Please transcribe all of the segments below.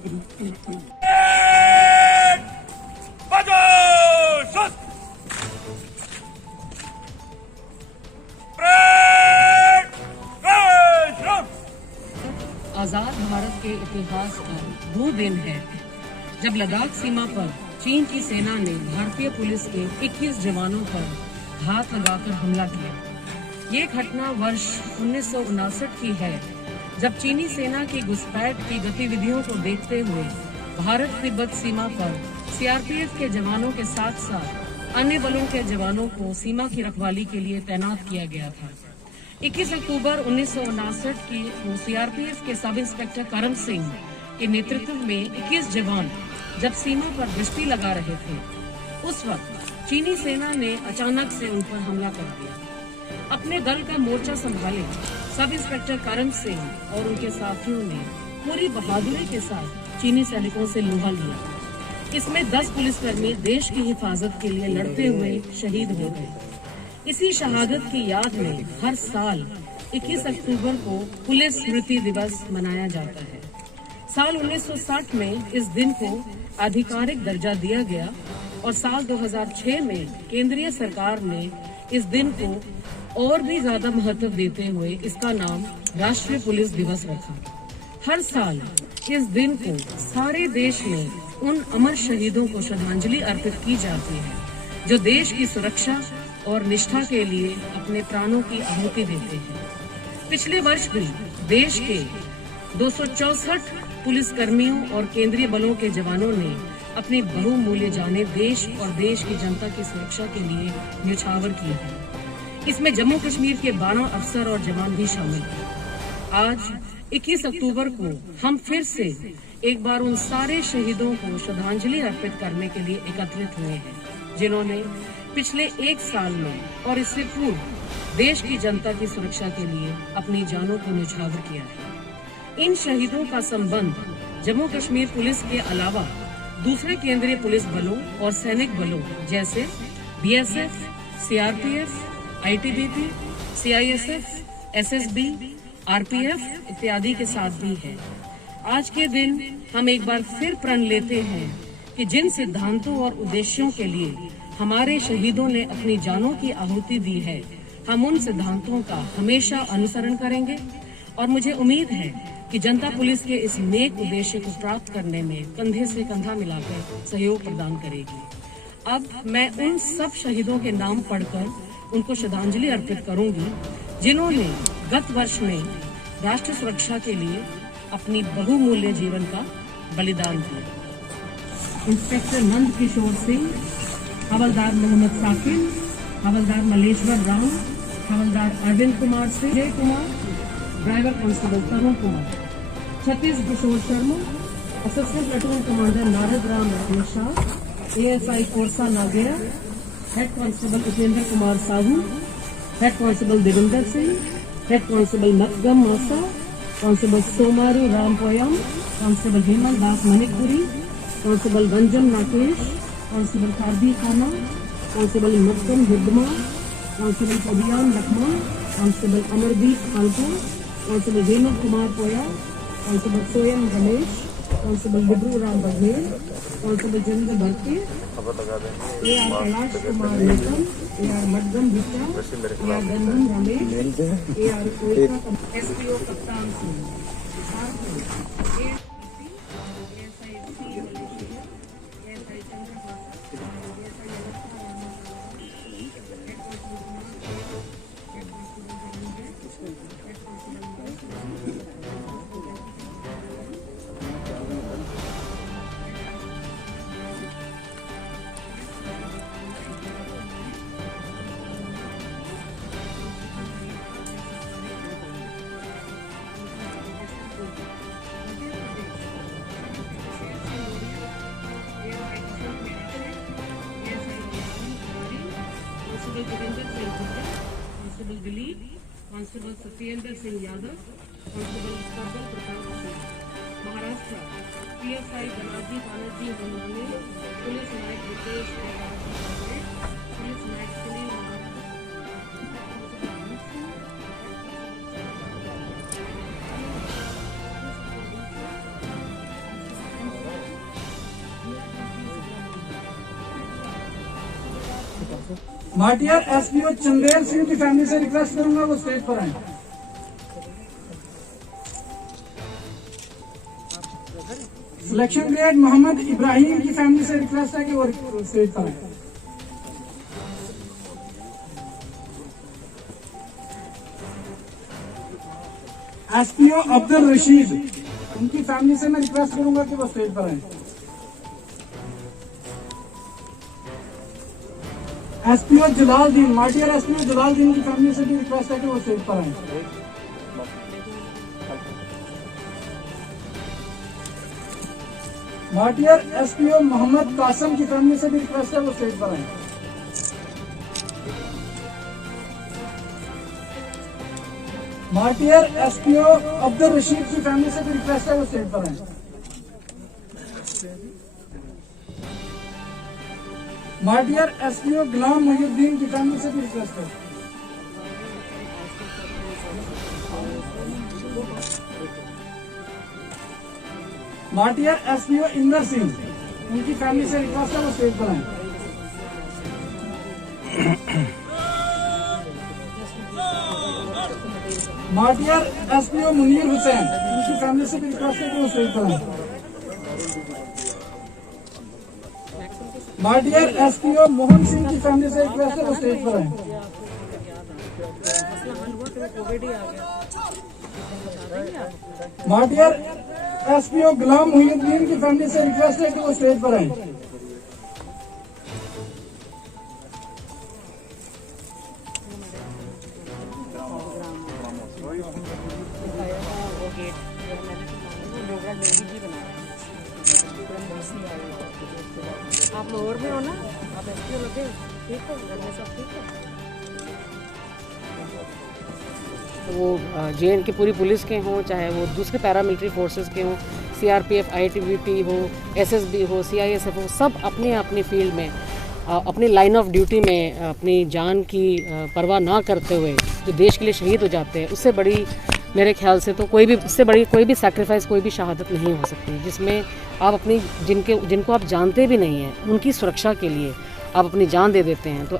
आजाद भारत के इतिहास का वो दिन है जब लद्दाख सीमा पर चीन की सेना ने भारतीय पुलिस के 21 जवानों पर घात लगाकर हमला किया। ये घटना वर्ष 1959 की है, जब चीनी सेना की घुसपैठ की गतिविधियों को देखते हुए भारत तिब्बत सीमा पर सीआरपीएफ के जवानों के साथ साथ अन्य बलों के जवानों को सीमा की रखवाली के लिए तैनात किया गया था। 21 अक्टूबर 1959 की सीआरपीएफ के सब इंस्पेक्टर करम सिंह के नेतृत्व में 21 जवान जब सीमा पर गश्ती लगा रहे थे, उस वक्त चीनी सेना ने अचानक से उन पर हमला कर दिया। अपने दल का मोर्चा संभाले सब इंस्पेक्टर करम सिंह और उनके साथियों ने पूरी बहादुरी के साथ चीनी सैनिकों से लोहा लिया। इसमें 10 पुलिसकर्मी देश की हिफाजत के लिए लड़ते हुए शहीद हो गए। इसी शहादत की याद में हर साल 21 अक्टूबर को पुलिस स्मृति दिवस मनाया जाता है। साल 1960 में इस दिन को आधिकारिक दर्जा दिया गया और साल 2006 में केंद्रीय सरकार ने इस दिन को और भी ज्यादा महत्व देते हुए इसका नाम राष्ट्रीय पुलिस दिवस रखा। हर साल इस दिन को सारे देश में उन अमर शहीदों को श्रद्धांजलि अर्पित की जाती है जो देश की सुरक्षा और निष्ठा के लिए अपने प्राणों की आहुति देते हैं। पिछले वर्ष भी देश के 264 पुलिसकर्मियों और केंद्रीय बलों के जवानों ने अपनी बहुमूल्य जानें देश और देश की जनता की सुरक्षा के लिए न्यौछावर की है। इसमें जम्मू कश्मीर के 12 अफसर और जवान भी शामिल हैं। आज 21 अक्टूबर को हम फिर से एक बार उन सारे शहीदों को श्रद्धांजलि अर्पित करने के लिए एकत्रित हुए हैं जिन्होंने पिछले एक साल में और इससे पूर्व देश की जनता की सुरक्षा के लिए अपनी जानों को न्यौछावर किया है। इन शहीदों का संबंध जम्मू कश्मीर पुलिस के अलावा दूसरे केंद्रीय पुलिस बलों और सैनिक बलों जैसे BSF, CRPF, ITBP, CISF, SSB, RPF इत्यादि के साथ भी है। आज के दिन हम एक बार फिर प्रण लेते हैं कि जिन सिद्धांतों और उद्देश्यों के लिए हमारे शहीदों ने अपनी जानों की आहुति दी है, हम उन सिद्धांतों का हमेशा अनुसरण करेंगे और मुझे उम्मीद है कि जनता पुलिस के इस नेक उद्देश्य को प्राप्त करने में कंधे से कंधा मिलाकर सहयोग प्रदान करेगी। अब मैं उन सब शहीदों के नाम पढ़कर उनको श्रद्धांजलि अर्पित करूंगी जिन्होंने गत वर्ष में राष्ट्र सुरक्षा के लिए अपनी बहुमूल्य जीवन का बलिदान दिया। Inspector Nand Kishore Singh, havildar Mohammad Saqib, havildar Maleshwar Ram, havildar Arvind Kumar Singh, Jai Kumar, driver constable Tarun Kumar, Chhattis Kishore Sharma, assistant platoon commander Narad Ram Shah, ASI Korsa Nagera, head constable Upendra Kumar Sahu, head constable Devinder Singh, head constable Matgam Masa, constable Somaru Ram Poyam, constable Hemant Das Manikpuri, constable Ranjan Nakesh, constable Karbi Khana, constable Makkam Hidma, constable Pabiyan Lakhma, constable Amardeep Khalsa, constable Hemant Kumar Poya, constable Soyam Ramesh, constable Dibru Ram Baghel, constable Jang Bharke, AR Kailash Kumar Netam, AR Madgam Bhutta, AR Gandham Ramesh, AR Koyka, SPO Kaptan Singh, constable Dilip, constable Satyendra Singh Yadav, constable Karbal Pratap Singh, Maharashtra PSI Dhanaji Balaji Banwane, police naik Ritesh police naik Sunil Matiyar SPO Chandel Singh की family से request करूंगा वो stage पर आए। Selection grade Mohammad Ibrahim की family से request है कि वो स्टेज पर आए। एसपीओ अब्दुल रशीद, उनकी फैमिली से मैं रिक्वेस्ट करूंगा कि वो स्टेज पर आए। एसपीओ जलालदीन, माटियार एसपीओ जलालदीन की फैमिली से भी रिक्वेस्ट है कि वो स्टेज पर आए। माटियार एसपीओ मोहम्मद कासम की फैमिली से भी रिक्वेस्ट है वो स्टेज पर आए। माटियार एसपीओ अब्दुल रशीद की फैमिली से भी रिक्वेस्ट है वो स्टेज पर आए। माटियार एसपीओ गुलाम मोहिउद्दीन की फैमिली से भी रिक्वेस्ट है। माटियार एसपीओ इंदर सिंह, उनकी फैमिली से रिक्वेस्ट है वो स्टेज पर आए। माटियार एसपीओ मुनीर हुसैन, उनकी फैमिली से भी रिक्वेस्ट है कि वो स्टेज पर आए। माटियार एसपीओ मोहन सिंह की फैमिली से रिक्वेस्ट है वो स्टेज पर आए। माटियार एसपीओ गुलाम मोहिउद्दीन की फैमिली से रिक्वेस्ट है कि वो स्टेज पर आए। आप लोअर में हो ना, आप एसपी लगे, ठीक हो, घर में सब ठीक है। वो जेएन की पूरी पुलिस के हों, चाहे वो दूसरे पैरामिलिट्री फोर्सेस के हों, सीआरपीएफ, आईटीबीपी हो, एसएसबी हो, सीआईएसएफ हो, सब अपने अपने फील्ड में अपनी लाइन ऑफ ड्यूटी में अपनी जान की परवाह ना करते हुए जो देश के लिए शहीद हो जाते हैं, उससे बड़ी मेरे ख्याल से तो इससे बड़ी कोई भी सैक्रिफाइस, कोई भी शहादत नहीं हो सकती, जिसमें आप अपनी जिनको आप जानते भी नहीं हैं उनकी सुरक्षा के लिए आप अपनी जान दे देते हैं। तो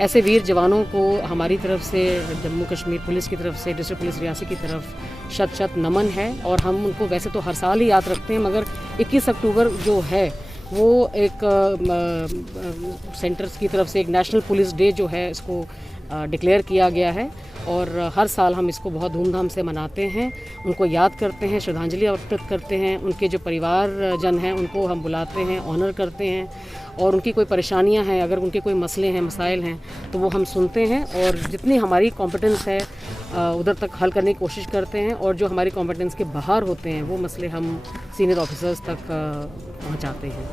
ऐसे वीर जवानों को हमारी तरफ से, जम्मू कश्मीर पुलिस की तरफ से, डिस्ट्रिक्ट पुलिस रियासी की तरफ शत शत नमन है। और हम उनको वैसे तो हर साल ही याद रखते हैं, मगर 21 अक्टूबर जो है वो एक सेंटर्स की तरफ से एक नेशनल पुलिस डे जो है इसको डिक्लेयर किया गया है और हर साल हम इसको बहुत धूमधाम से मनाते हैं, उनको याद करते हैं, श्रद्धांजलि अर्पित करते हैं, उनके जो परिवारजन हैं उनको हम बुलाते हैं, ऑनर करते हैं और उनकी कोई परेशानियां हैं, अगर उनके कोई मसले हैं, मसाइल हैं तो वो हम सुनते हैं और जितनी हमारी कॉम्पिटेंस है उधर तक हल करने की कोशिश करते हैं और जो हमारी कॉम्पिटेंस के बाहर होते हैं वो मसले हम सीनियर ऑफिसर्स तक पहुंचाते हैं।